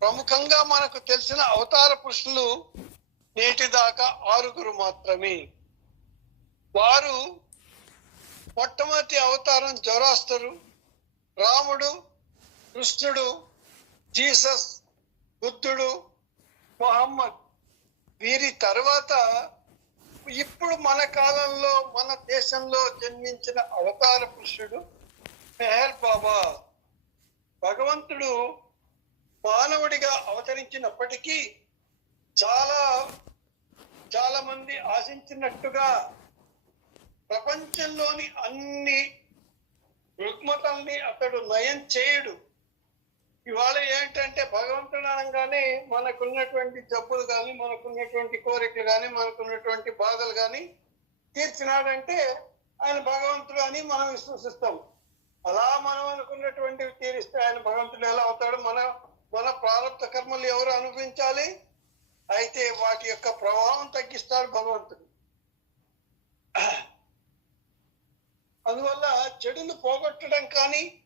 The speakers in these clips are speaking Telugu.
ప్రముఖంగా మనకు తెలిసిన అవతార పురుషులు నేటి దాకా ఆరుగురు మాత్రమే. వారు మొట్టమొదటి అవతారం జొరాస్తరు రాముడు కృష్ణుడు జీసస్ బుద్ధుడు మొహమ్మద్. వీరి తర్వాత ఇప్పుడు మన కాలంలో మన దేశంలో జన్మించిన అవతార పురుషుడు మెహర్ బాబా. భగవంతుడు మానవుడిగా అవతరించినప్పటికీ చాలా చాలా మంది ఆశించినట్టుగా ప్రపంచంలోని అన్ని రుగ్మతల్ని అతడు నయం చేయడు. ఇవాళ ఏంటంటే భగవంతుడు అనగానే మనకున్నటువంటి జబ్బులు కానీ మనకున్నటువంటి కోరికలు కానీ మనకున్నటువంటి బాధలు కానీ తీర్చినాడంటే ఆయన భగవంతుడు అని మనం విశ్వసిస్తాం. అలా మనం అనుకున్నటువంటివి తీరిస్తే ఆయన భగవంతుడు ఎలా అవుతాడు? మన మన ప్రారంభ కర్మలు ఎవరు అనుభవించాలి? అయితే వాటి యొక్క ప్రభావం తగ్గిస్తాడు భగవంతుడు. అందువల్ల చెడును పోగొట్టడం కానీ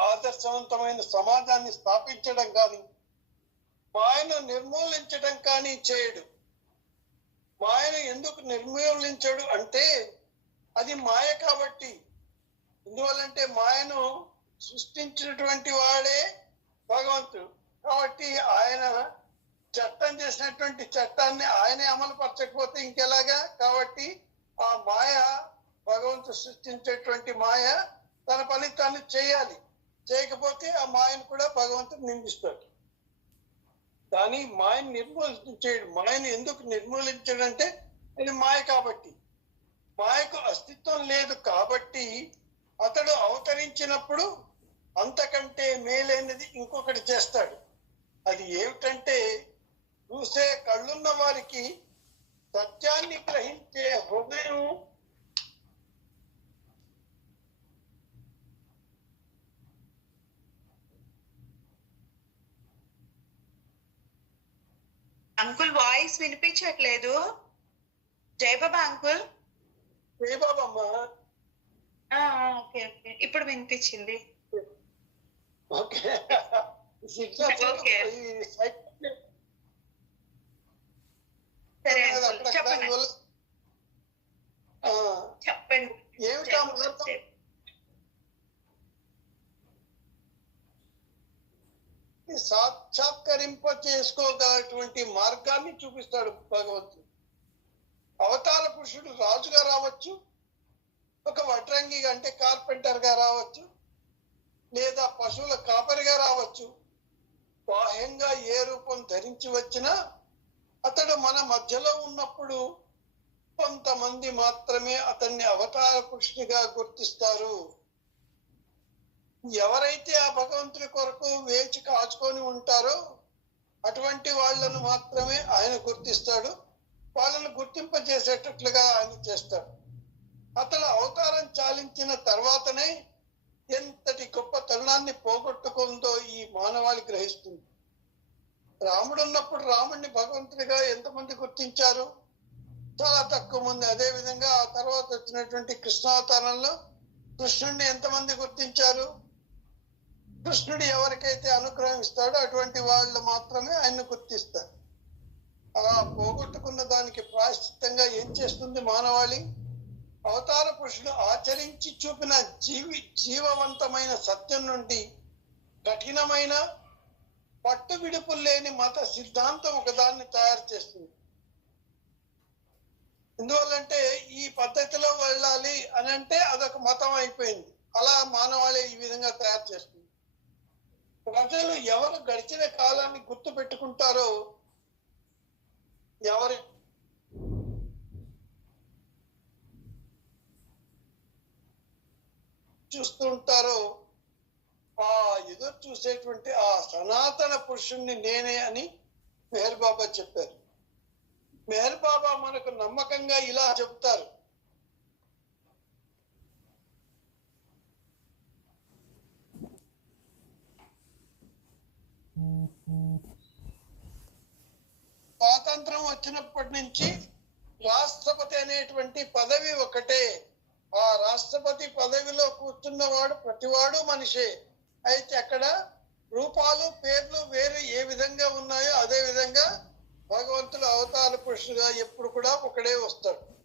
ఆదర్శవంతమైన సమాజాన్ని స్థాపించడం కానీ మాయను నిర్మూలించడం కానీ చేయడు. మాయను ఎందుకు నిర్మూలించడు అంటే అది మాయ కాబట్టి. ఎందువల్లంటే మాయను సృష్టించినటువంటి వాడే భగవంతుడు. కాబట్టి ఆయన చట్టం చేసినటువంటి చట్టాన్ని ఆయనే అమలు పరచకపోతే ఇంకెలాగా? కాబట్టి ఆ మాయ భగవంతుడు సృష్టించేటువంటి మాయ తన పని తాను చేయాలి. చేయకపోతే ఆ మాయను కూడా భగవంతుడు నిందిస్తాడు. కానీ మాయను నిర్మూలించేయడు మాయను ఎందుకు నిర్మూలించడంటే అది ఇది మాయ కాబట్టి. మాయకు అస్తిత్వం లేదు కాబట్టి అతడు అవతరించినప్పుడు అంతకంటే మేలైనది ఇంకొకటి చేస్తాడు. అది ఏమిటంటే చూసే కళ్ళున్న వారికి సత్యాన్ని గ్రహించే హృదయం అంకుల్ వాయిస్ వినిపించట్లేదు. జయబాబా అంకుల్? ఆ, ఓకే ఓకే. ఇప్పుడు వినిపించింది. ఓకే. చెప్పండి. ఏమిటి సాక్షాత్కరింప చేసుకోగలటువంటి మార్గాన్ని చూపిస్తాడు భగవంతుడు. అవతార పురుషుడు రాజుగా రావచ్చు ఒక వడ్రంగి అంటే కార్పెంటర్గా రావచ్చు లేదా పశువుల కాపరిగా రావచ్చు. బాహ్యంగా ఏ రూపం ధరించి వచ్చినా అతడు మన మధ్యలో ఉన్నప్పుడు కొంతమంది మాత్రమే అతన్ని అవతార పురుషుడిగా గుర్తిస్తారు. ఎవరైతే ఆ భగవంతుడి కొరకు వేచి కాచుకొని ఉంటారో అటువంటి వాళ్ళను మాత్రమే ఆయన గుర్తిస్తాడు. వాళ్ళను గుర్తింపజేసేటట్లుగా ఆయన చేస్తాడు. అతడు అవతారం చాలించిన తర్వాతనే ఎంతటి గొప్ప తరుణాన్ని పోగొట్టుకుందో ఈ మానవాళి గ్రహిస్తుంది. రాముడు ఉన్నప్పుడు రాముడిని భగవంతుడిగా ఎంతమంది గుర్తించారు? చాలా తక్కువ మంది. అదే విధంగా ఆ తర్వాత వచ్చినటువంటి కృష్ణావతారంలో కృష్ణుడిని ఎంతమంది గుర్తించారు? కృష్ణుడు ఎవరికైతే అనుగ్రహం ఇస్తాడో అటువంటి వాళ్ళు మాత్రమే ఆయన్ని గుర్తిస్తారు. అలా పోగొట్టుకున్న దానికి ప్రాయశ్చిత్తంగా ఏం చేస్తుంది మానవాళి? అవతార పురుషుడు ఆచరించి చూపిన జీవి జీవవంతమైన సత్యం నుండి కఠినమైన పట్టు విడుపులు లేని మత సిద్ధాంతం ఒకదాన్ని తయారు చేస్తుంది. ఎందువల్లంటే ఈ పద్ధతిలో వెళ్ళాలి అని అంటే అదొక మతం అయిపోయింది. అలా మానవాళి ఈ విధంగా తయారు చేస్తుంది. ప్రజలు ఎవరు గడిచిన కాలాన్ని గుర్తు పెట్టుకుంటారో ఎవరి చూస్తూ ఉంటారో ఆ ఎదురు చూసేటువంటి ఆ సనాతన పురుషుణ్ణి నేనే అని మెహర్ బాబా చెప్పారు. మెహర్ బాబా మనకు నమ్మకంగా ఇలా చెప్తారు. స్వాతంత్రం వచ్చినప్పటి నుంచి రాష్ట్రపతి అనేటువంటి పదవి ఒకటే. ఆ రాష్ట్రపతి పదవిలో కూర్చున్నవాడు ప్రతివాడు మనిషే. అయితే అక్కడ రూపాలు పేర్లు వేరు ఏ విధంగా ఉన్నాయో అదే విధంగా భగవంతుడు అవతార పురుషుడుగా ఎప్పుడు కూడా ఒకడే వస్తాడు.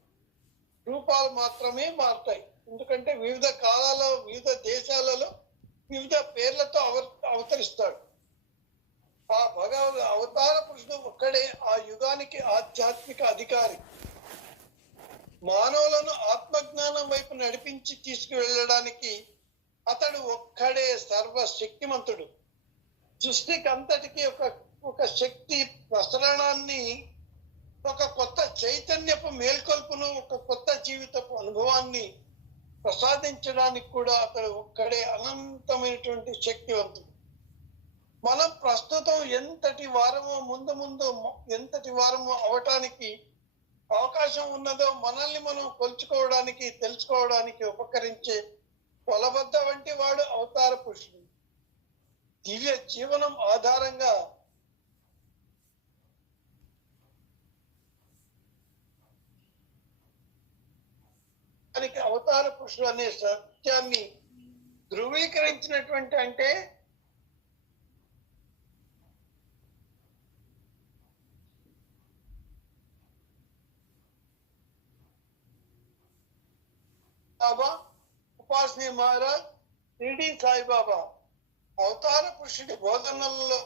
రూపాలు మాత్రమే మారుతాయి. ఎందుకంటే వివిధ కాలాల్లో వివిధ దేశాలలో వివిధ పేర్లతో అవ అవతరిస్తాడు. ఆ భగవ అవతార పురుషుడు ఒక్కడే ఆ యుగానికి ఆధ్యాత్మిక అధికారి. మానవులను ఆత్మజ్ఞానం వైపు నడిపించి తీసుకువెళ్ళడానికి అతడు ఒక్కడే సర్వశక్తిమంతుడు. సృష్టికి అంతటికి ఒక ఒక శక్తి ప్రసరణాన్ని ఒక కొత్త చైతన్యపు మేల్కొల్పును ఒక కొత్త జీవితపు అనుభవాన్ని ప్రసాదించడానికి కూడా అతడు ఒక్కడే అనంతమైనటువంటి శక్తివంతుడు. మనం ప్రస్తుతం ఎంతటి వారమో ముందు ముందు ఎంతటి వారమో అవటానికి అవకాశం ఉన్నదో మనల్ని మనం కొలుచుకోవడానికి తెలుసుకోవడానికి ఉపకరించే కొలబద్ద వంటి వాడు అవతార పురుషుడు. దివ్య జీవనం ఆధారంగా అవతార పురుషుడు అనే సత్యాన్ని ధృవీకరించినటువంటి అంటే బాబా ఉపాసని మహారాజ్ షిరిడి సాయిబాబా అవతార పురుషుడి బోధనలలో.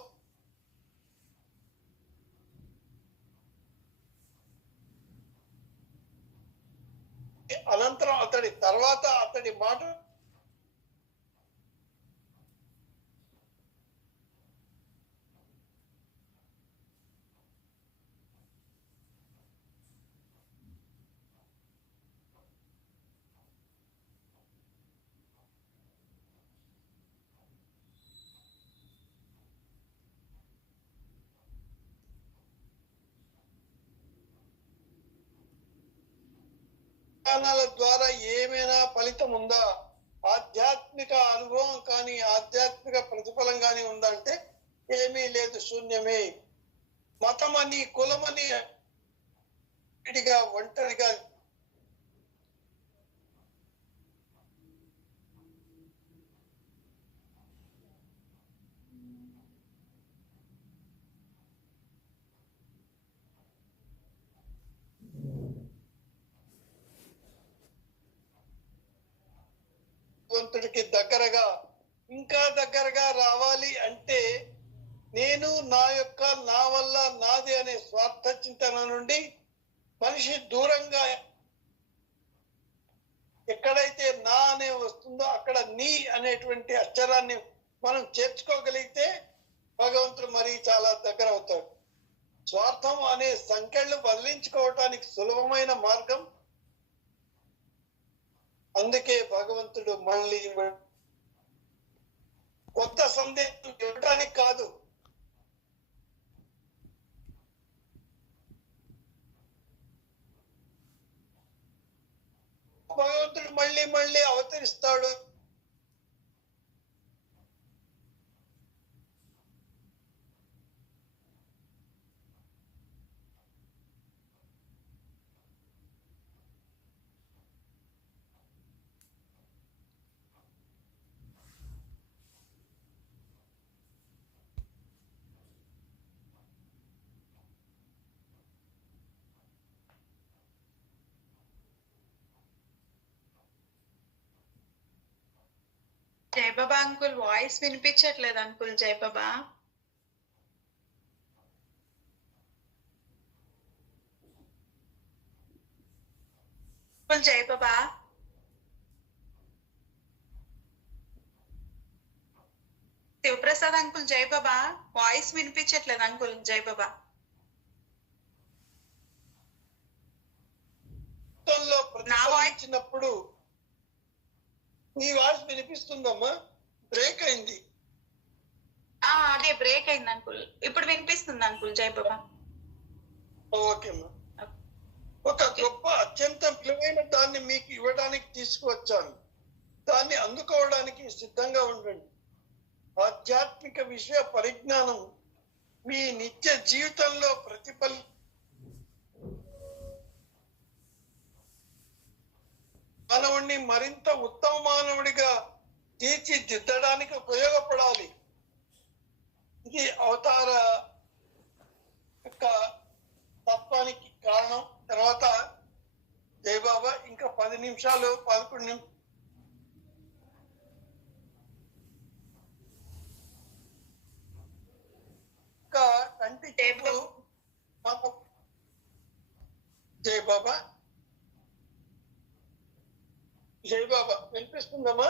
అనంతరం అతడి తర్వాత అతడి మాట విధానాల ద్వారా ఏమైనా ఫలితం ఉందా? ఆధ్యాత్మిక అనుభవం కానీ ఆధ్యాత్మిక ప్రతిఫలం కానీ ఉందా అంటే ఏమీ లేదు శూన్యమే. మతమని కులమని ఒంటరిగా భగవంతుడికి దగ్గరగా ఇంకా దగ్గరగా రావాలి అంటే నేను నా యొక్క నా వల్ల నాది అనే స్వార్థ చింతన నుండి మనిషి దూరంగా ఎక్కడైతే నా అనే వస్తుందో అక్కడ నీ అనేటువంటి అక్షరాన్ని మనం చేర్చుకోగలిగితే భగవంతుడు మరి చాలా దగ్గర అవుతాడు. స్వార్థం అనే సంఖ్యలు వదిలించుకోవటానికి సులభమైన మార్గం అందుకే భగవంతుడు మళ్ళీ కొత్త సందేశం ఇవ్వడానికి కాదు. భగవంతుడు మళ్ళీ మళ్ళీ అవతరిస్తాడు. జయబాబా అంకుల్ వాయిస్ వినిపించట్లేదు అంకుల్ జయబాబా అంకుల్ జయబాబా శివప్రసాద్ అంకుల్ జయబాబా వాయిస్ వినిపించట్లేదు అంకుల్ జయబాబా నా వాయిస్- ప్రతిఫలించినప్పుడు నీ వాయిస్ వినిపిస్తుందమ్మా? బ్రేక్ అయింది. ఆ అదే బ్రేక్ అయింది అంకుల్. ఇప్పుడు వినిపిస్తుంది అంకుల్ జయబాబా ఓకేమ్మా ఒక గొప్ప అత్యంత విలువైన దాన్ని మీకు ఇవ్వడానికి తీసుకువచ్చాను. దాన్ని అందుకోవడానికి సిద్ధంగా ఉండండి. ఆధ్యాత్మిక విషయ పరిజ్ఞానం మీ నిత్య జీవితంలో ప్రతిఫలి మానవుణ్ణి మరింత ఉత్తమ మానవుడిగా తీర్చిదిద్దడానికి ఉపయోగపడాలి. ఇది అవతార యొక్క తత్వానికి కారణం. తర్వాత జయబాబా ఇంకా పది నిమిషాలు పదకొండు నిమిషాలు ఇంకా కంటి జయబాబా మాకు జై బాబా జై బాబా వినిపిస్తుందమ్మా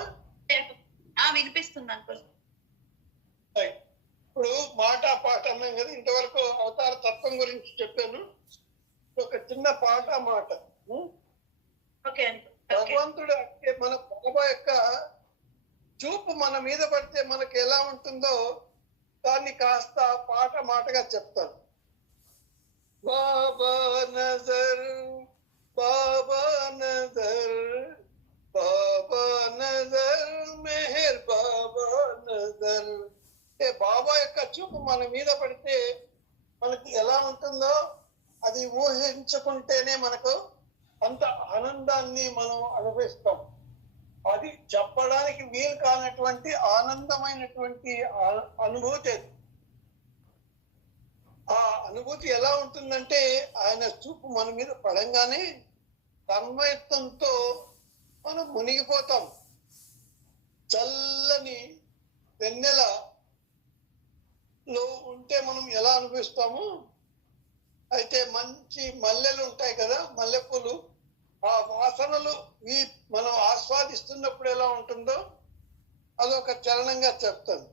వినిపిస్తుంది అంకుల్. ఇప్పుడు మాట పాట అన్నాం కదా ఇంతవరకు అవతార తత్వం గురించి చెప్పాను ఒక చిన్న పాట మాట భగవంతుడు అంటే మన బాబా యొక్క చూపు మన మీద పడితే మనకి ఎలా ఉంటుందో దాన్ని కాస్త పాట మాటగా చెప్తాను బాబా నజర్ బాబా నజర్ బాబా నజర్ మెహర్ బాబా నజర్ అంటే బాబా యొక్క చూపు మన మీద పడితే మనకి ఎలా ఉంటుందో అది ఊహించుకుంటేనే మనకు అంత ఆనందాన్ని మనం అనుభవిస్తాం. అది చెప్పడానికి వీలు కానటువంటి ఆనందమైనటువంటి అనుభూతి అది. ఆ అనుభూతి ఎలా ఉంటుందంటే ఆయన చూపు మన మీద పడంగానే తన్మయత్వంతో మనం మునిగిపోతాం. చల్లని వెన్నెల లో ఉంటే మనం ఎలా అనిపిస్తాము? అయితే మంచి మల్లెలు ఉంటాయి కదా మల్లెపూలు. ఆ వాసనలు ఈ మనం ఆస్వాదిస్తున్నప్పుడు ఎలా ఉంటుందో అదొక చలనంగా చెప్తాను.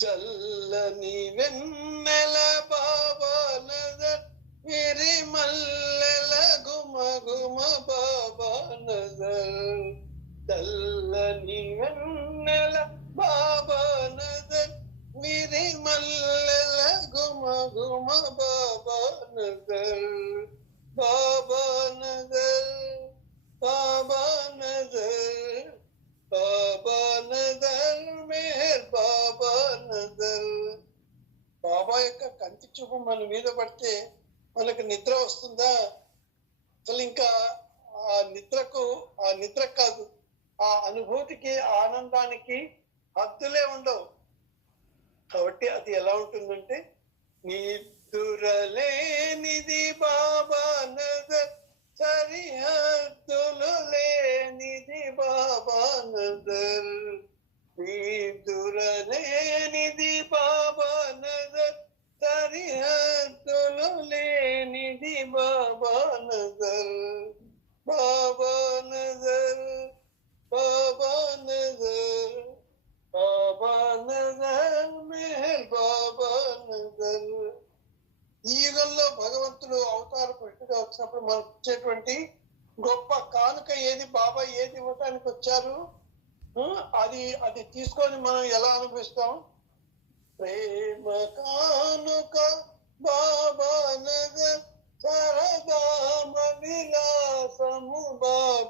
చల్లని వెన్నెల బాబా నదట విరి మల్లెల గుమ గుమ బాబా నజర్ చల్లని వెన్నెల బాబా నజర్ విరి మల్లెల గుమ గుమ బాబా నజర్ బాబా నజర్ బాబా నజర్ బాబా నజర్ మెహర్ బాబా నజర్ బాబా యొక్క కంటి చూపు మన మీద పడితే మనకు నిద్ర వస్తుందా? అసలు ఇంకా ఆ నిద్రకు ఆ నిద్ర కాదు. ఆ అనుభూతికి ఆనందానికి హద్దులే ఉండవు. కాబట్టి అది ఎలా ఉంటుందంటే నిద్దురలేనిది బాబా నజర్ సరిహద్దులు లే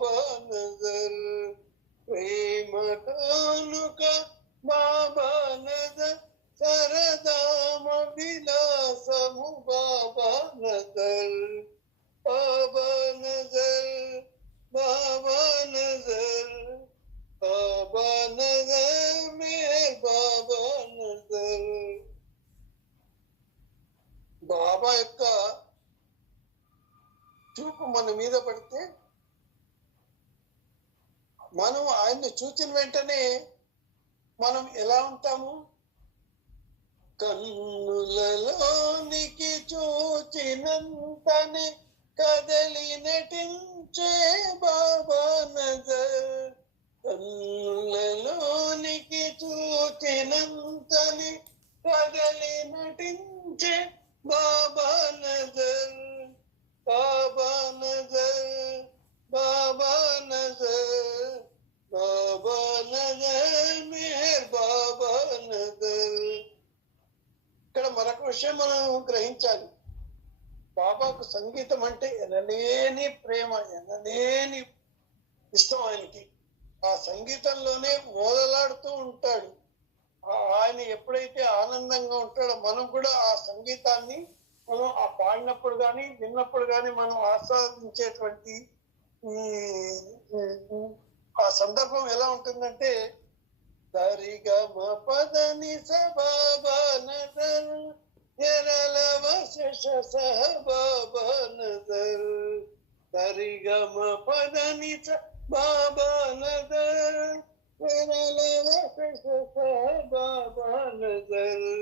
బాబా నజర్ ప్రేమ కానుక బాబా నజర్ సరదామ విలాసము బాబా నజర్ బాబా నజర్ బాబా నజర్ బాబా నజర్ మేర్ బాబా నజర్ బాబా యొక్క చూపు మన మీద పడితే మనం ఆయన్ని చూసిన వెంటనే మనం ఎలా ఉంటాము? కన్నులలోనికి చూచినంతనే కదలి నటించే బాబా నజర్. కన్నులలోనికి చూచినంతనే కదలి నటించే బాబా నజర్ మరొక విషయం మనం గ్రహించాలి. బాబాకు సంగీతం అంటే ఎనలేని ప్రేమ ఎనలేని ఇష్టం ఆయనకి. ఆ సంగీతంలోనే ఓదలాడుతూ ఉంటాడు. ఆయన ఎప్పుడైతే ఆనందంగా ఉంటాడో మనం కూడా ఆ సంగీతాన్ని మనం ఆ పాడినప్పుడు కానీ విన్నప్పుడు కానీ మనం ఆస్వాదించేటువంటి ఈ- ఆ సందర్భం ఎలా ఉంటుందంటే సరిగమ పదని సబాబానదరు సహ బాబా సహబాబానదరు సరిగమ పదని సబాబానదరు బాబా నజర్ సహబాబానదరు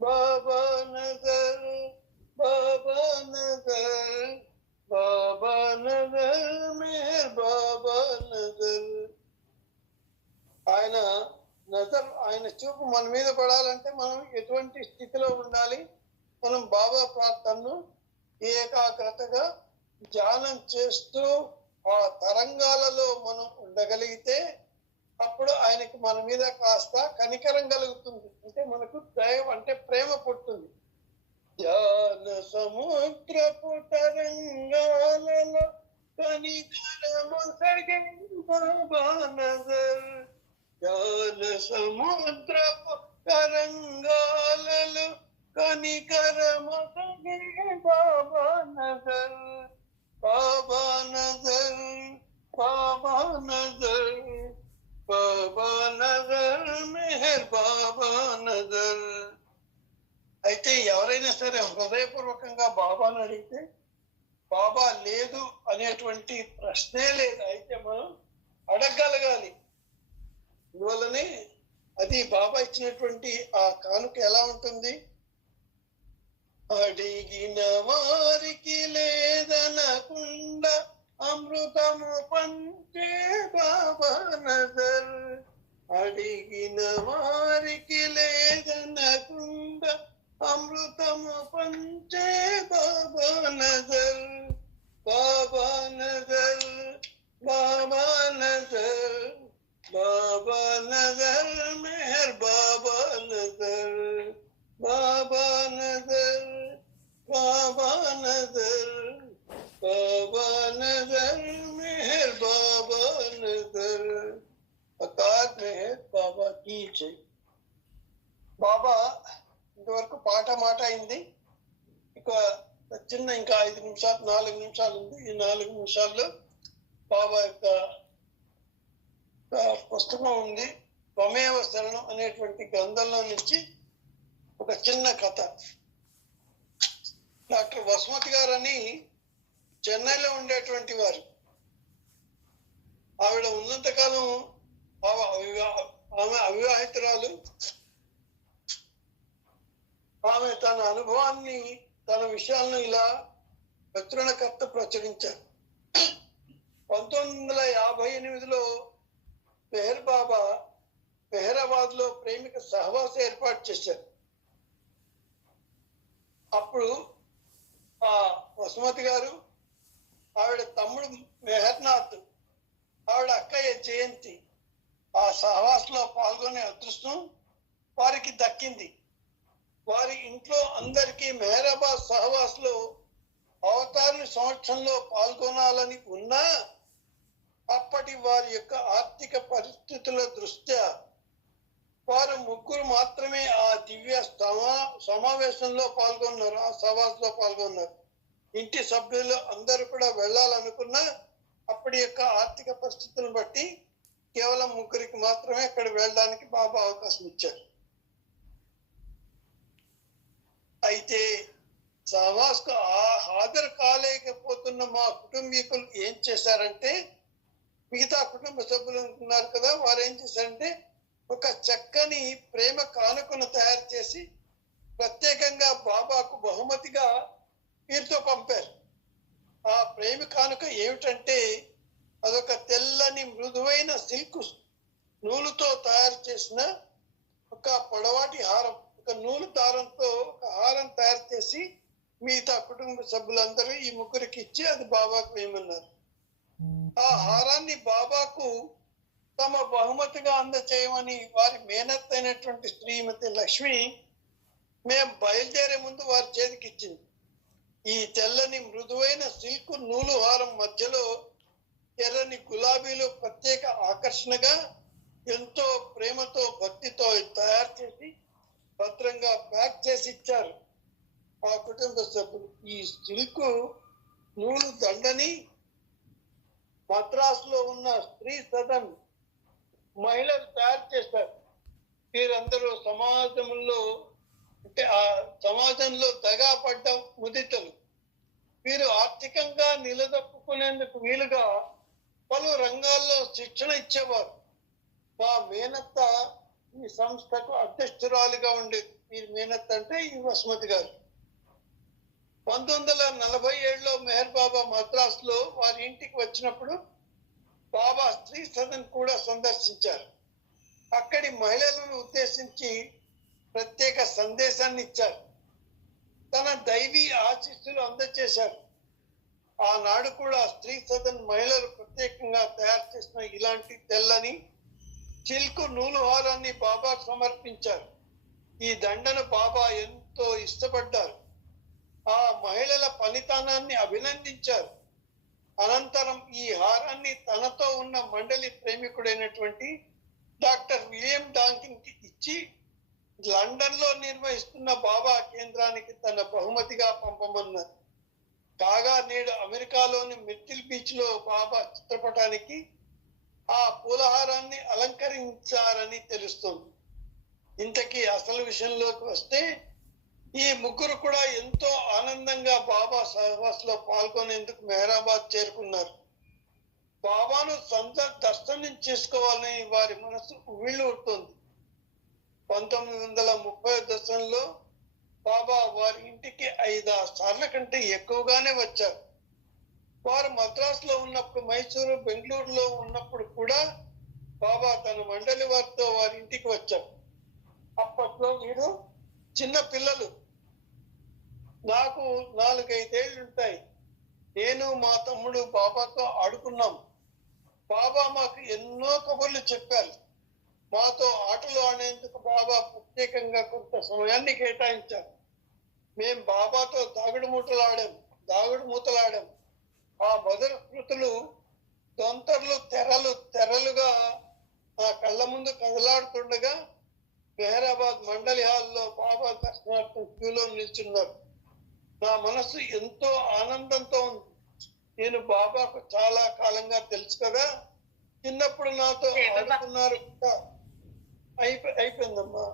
బాబానదరు బాబానదరు బాబానదరు మేర్ బాబానదరు ఆయన నజర్ ఆయన చూపు మన మీద పడాలంటే మనం ఎటువంటి స్థితిలో ఉండాలి? మనం బాబా ప్రార్థనను ఏకాగ్రతగా ధ్యానం చేస్తూ ఆ తరంగాలలో మనం ఉండగలిగితే అప్పుడు ఆయనకి మన మీద కాస్త కనికరం కలుగుతుంది. అంటే మనకు దయం అంటే ప్రేమ పుట్టుంది ధ్యాన సముద్రపు తరంగాలలో కనికరము సగే బాబా నజర్. జ్ఞాన సముద్రపు తరంగాలలు కనికరము సగే బాబా నజర్ బాబా నజర్ బాబా నజర్ బాబా నజర్ మెహర్ బాబా నజర్ అయితే ఎవరైనా సరే హృదయపూర్వకంగా బాబాను అడిగితే బాబా లేదు అనేటువంటి ప్రశ్నే లేదు. అయితే మనం అడగగలగాలి. అందువల్లనే అది బాబా ఇచ్చినటువంటి ఆ కానుక ఎలా ఉంటుంది? అడిగిన వారికి లేదనకుండా అమృతము పంచే బాబా నజర్. అడిగిన వారికి లేదనకుండా అమృతము పంచే బాబా నజర్. బాబా నజర్ బాబా నజర్. బాబా నజర్ మెహర్ బాబా నజర్ బాబా నజర్ బాబా నజర్ బాబా నజర్ మెహర్ బాబా నజర్ అకాద్ మెహర్ బాబా కీ జై. బాబా ఇంతవరకు పాట మాట అయింది. ఇక చిన్న ఇంకా ఐదు నిమిషాలు నాలుగు నిమిషాలు ఉంది. ఈ నాలుగు నిమిషాల్లో బాబా యొక్క పుస్తకం ఉంది. త్వమేవ శరణం అనేటువంటి గ్రంథంలో నుంచి ఒక చిన్న కథ. డాక్టర్ వసుమతి గారని చెన్నైలో ఉండేటువంటి వారు. ఆవిడ ఉన్నంతకాలం కాలం ఆమె అవివాహితురాలు. ఆమె తన అనుభవాన్ని తన విషయాలను ఇలా ప్రచురణకర్త ప్రచురించారు పంతొమ్మిది వందల యాభై ఎనిమిదిలో మెహర్ బాబా మెహరాబాద్లో ప్రేమిక సహవాస ఏర్పాటు చేశారు అప్పుడు ఆ వసుమతి గారు ఆవిడ తమ్ముడు మెహర్నాథ్ ఆవిడ అక్కయ్య జయంతి ఆ సహవాసంలో పాల్గొనే అదృష్టం వారికి దక్కింది. వారి ఇంట్లో అందరికీ మెహరాబాద్ సహవాసులో లో సంవత్సరంలో పాల్గొనాలని ఉన్నా అప్పటి వారి యొక్క ఆర్థిక పరిస్థితుల దృష్ట్యా వారు ముగ్గురు మాత్రమే ఆ దివ్య సమా సమావేశంలో పాల్గొన్నారు? ఆ సభాస్ పాల్గొన్నారు. ఇంటి సభ్యులు అందరూ కూడా వెళ్ళాలనుకున్నా అప్పటి యొక్క ఆర్థిక పరిస్థితులను బట్టి కేవలం ముగ్గురికి మాత్రమే అక్కడ వెళ్ళడానికి బాబా అవకాశం ఇచ్చారు. అయితే సమాజ్కు ఆ- హాజరు కాలేకపోతున్న మా కుటుంబీకులు ఏం చేశారంటే మిగతా కుటుంబ సభ్యులు ఉన్నారు కదా వారు ఏం చేశారంటే ఒక చక్కని ప్రేమ కానుకను తయారు చేసి ప్రత్యేకంగా బాబాకు బహుమతిగా వీరితో పంపారు. ఆ ప్రేమ కానుక ఏమిటంటే అదొక తెల్లని మృదువైన సిల్క్ నూలుతో తయారు చేసిన ఒక పొడవాటి హారం. ఒక నూలు దారంతో ఒక హారం తయారు చేసి మిగతా కుటుంబ సభ్యులందరూ ఈ ముగ్గురికి ఇచ్చి అది బాబాకు వేయమన్నారు. ఆ హారాన్ని బాబాకు తమ బహుమతిగా అందచేయమని వారి మేనత్ అయినటువంటి శ్రీమతి లక్ష్మి మేము బయలుదేరే ముందు వారి చేతికి ఇచ్చింది. ఈ తెల్లని మృదువైన సిల్క్ నూలు హారం మధ్యలో ఎర్రని గులాబీలు ప్రత్యేక ఆకర్షణగా ఎంతో ప్రేమతో భక్తితో తయారు చేసి భద్రంగా ప్యాక్ చేసి ఇచ్చారు. ఆ కుటుంబ సభ్యులు ఈ సిల్క్ నూలు దండని మద్రాసులో ఉన్న స్త్రీ సదన్ మహిళలు తయారు చేస్తారు వీరందరూ సమాజంలో అంటే ఆ సమాజంలో దగా పడ్డ ముదితలు. వీరు ఆర్థికంగా నిలదొక్కునేందుకు వీలుగా పలు రంగాల్లో శిక్షణ ఇచ్చేవారు. మా మేనత్త ఈ సంస్థకు అధ్యక్షురాలిగా ఉండేది ఈ మేనత్త అంటే ఈ వసుమతి గారు. పంతొమ్మిది వందల నలభై ఏడులో మెహర్ బాబా మద్రాసులో వారి ఇంటికి వచ్చినప్పుడు బాబా స్త్రీ సదన్ కూడా సందర్శించారు. అక్కడి మహిళలను ఉద్దేశించి ప్రత్యేక సందేశాన్ని ఇచ్చారు. తన దైవీ ఆశీస్సులు అందజేశారు. ఆనాడు కూడా స్త్రీ సదన్ మహిళలు ప్రత్యేకంగా తయారు చేసిన ఇలాంటి తెల్లని చిల్కు నూలు హారాన్ని బాబా సమర్పించారు. ఈ దండను బాబా ఎంతో ఇష్టపడ్డారు. ఆ మహిళల ఫలితానాన్ని అభినందించారు. అనంతరం ఈ హారాన్ని తనతో ఉన్న మండలి ప్రేమికుడైనటువంటి డాక్టర్ విలియం డాంకింగ్కి ఇచ్చి లండన్లో నిర్వహిస్తున్న బాబా కేంద్రానికి తన బహుమతిగా పంపమన్నారు కాగా నేడు అమెరికాలోని మిర్టిల్ బీచ్లో బాబా చిత్రపటానికి ఆ పూలహారాన్ని అలంకరించారని తెలుస్తుంది. ఇంతకీ అసలు విషయంలోకి వస్తే ఈ ముగ్గురు కూడా ఎంతో ఆనందంగా బాబా సహవాస్లో పాల్గొనేందుకు మెహరాబాద్ చేరుకున్నారు. బాబాను సొంత దర్శనం చేసుకోవాలని వారి మనసు వీళ్ళు ఉంటుంది పంతొమ్మిది వందల ముప్పై దశంలో బాబా వారి ఇంటికి ఐదు సార్ల కంటే ఎక్కువగానే వచ్చారు. వారు మద్రాసులో ఉన్నప్పుడు మైసూరు బెంగళూరులో ఉన్నప్పుడు కూడా బాబా తన మండలి వారితో వారి ఇంటికి వచ్చారు. అప్పట్లో వీరు చిన్న పిల్లలు. నాకు నాలుగైదేళ్ళు ఉంటాయి. నేను మా తమ్ముడు బాబాతో ఆడుకున్నాం. బాబా మాకు ఎన్నో కబుర్లు చెప్పారు. మాతో ఆటలు ఆడేందుకు బాబా ప్రత్యేకంగా కొంత సమయాన్ని కేటాయించారు. మేం బాబాతో దాగుడు మూటలు ఆడాం దాగుడు మూతలు ఆడాం ఆ మొదటి స్మృతులు దొంతర్లు తెరలు తెరలుగా నా కళ్ళ ముందు కదలాడుతుండగా మెహరాబాద్ మండలి హాల్లో బాబా దర్శనార్థం క్యూలో నిల్చున్నారు. నా మనసు ఎంతో ఆనందంతో ఉంది. నేను బాబాకు చాలా కాలంగా తెలుసు కదా చిన్నప్పుడు నాతో. ఆడుకున్నారు అయిపోయిందమ్మా.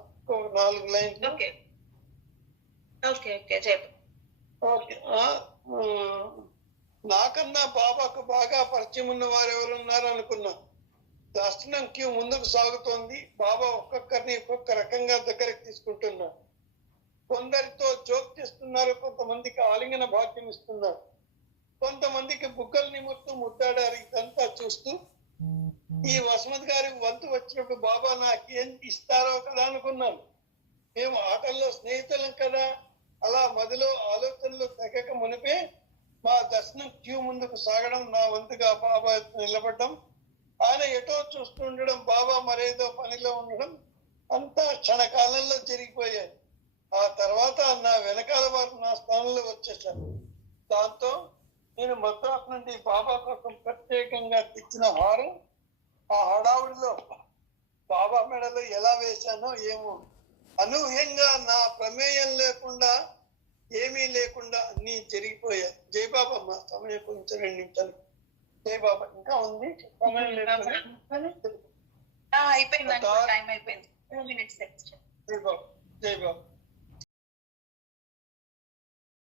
నాలుగు లైన్లు. ఓకే. Okay okay. చెప్పు. ఓకే. నాకన్నా బాబాకు బాగా పరిచయం ఉన్న వారు ఎవరు ఉన్నారు అనుకున్నా. దర్శనం క్యూ ముందుకు సాగుతోంది. బాబా ఒక్కొక్కరిని ఒక్కొక్క రకంగా దగ్గరికి తీసుకుంటున్నారు కొందరితో జోక్ చేస్తున్నారు. కొంతమందికి ఆలింగన భాగ్యం ఇస్తున్నారు. కొంతమందికి బుగ్గలు నిమురుతూ ముద్దాడారు. ఇదంతా చూస్తూ ఈ వసంత్ గారి వంతు వచ్చినప్పుడు బాబా నాకేం ఇస్తారో కదా అనుకున్నాను. మేము ఆటల్లో స్నేహితులం కదా. అలా మదిలో ఆలోచనలు తగ్గక మునిపే మా దర్శనం క్యూ ముందుకు సాగడం నా వంతుగా బాబా నిలబడడం ఆయన ఎటో చూస్తుండడం బాబా మరేదో పనిలో ఉండడం అంతా క్షణకాలంలో జరిగిపోయాయి. ఆ తర్వాత నా వెనకాల వారు నా స్థానంలో వచ్చేసారు దాంతో నేను మద్రాసు నుండి బాబా కోసం ప్రత్యేకంగా తెచ్చిన హారం ఆ హడావుడిలో బాబా మెడలో ఎలా వేశానో ఏమో. అనూహ్యంగా నా ప్రమేయం లేకుండా ఏమీ లేకుండా అన్ని జరిగిపోయాయి. జై బాబా మా సమయం కొంచెం రెండు నిమిషాలు. జై బాబా ఇంకా ఉంది? సమయం లేకుండా ఆ, అయిపోయింది.